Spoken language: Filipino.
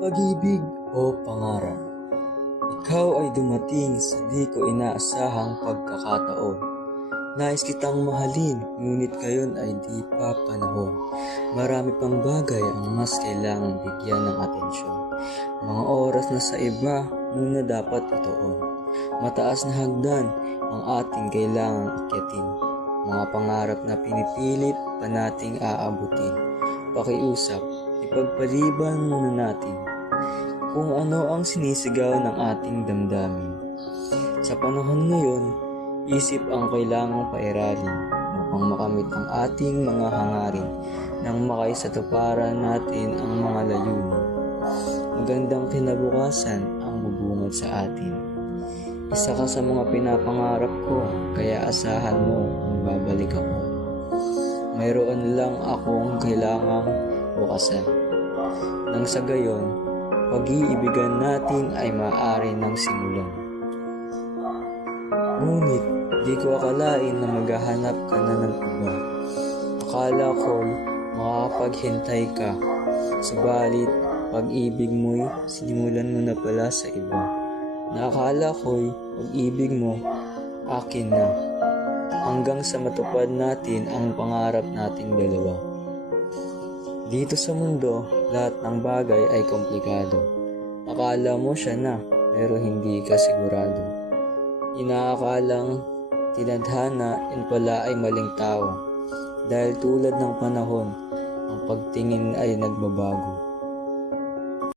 Pag-ibig o pangarap. Ikaw ay dumating sa di ko inaasahang pagkakataon. Nais kitang mahalin, ngunit ngayon ay di pa panahon. Marami pang bagay ang mas kailangang bigyan ng atensyon. Mga oras na sa iba, muna dapat ituon. Mataas na hagdan ang ating kailangang akyatin. Mga pangarap na pinipilit pa nating aabutin. Pakiusap, ipagpaliban muna natin kung ano ang sinisigaw ng ating damdamin. Sa panahon ngayon, isip ang kailangang pairalin upang makamit ang ating mga hangarin nang makaisatuparan natin ang mga layunin. Magandang kinabukasan ang bubungad sa atin. Isa ka sa mga pinapangarap ko, kaya asahan mo kung babalik ako. Mayroon lang akong kailangang bukasan. Nang sa gayon, pag-iibigan natin ay maaari ng simulan. Ngunit, di ko akalain na maghahanap ka na ng iba. Akala ko makapaghintay ka. Subalit, pag-ibig mo'y sinimulan mo na pala sa iba. Naakala ko'y pag-ibig mo, akin na. Hanggang sa matupad natin ang pangarap nating dalawa. Dito sa mundo, lahat ng bagay ay komplikado. Akala mo siya na, pero hindi ka sigurado. Inaakalang tinadhana, yun pala ay maling tao. Dahil tulad ng panahon, ang pagtingin ay nagbabago.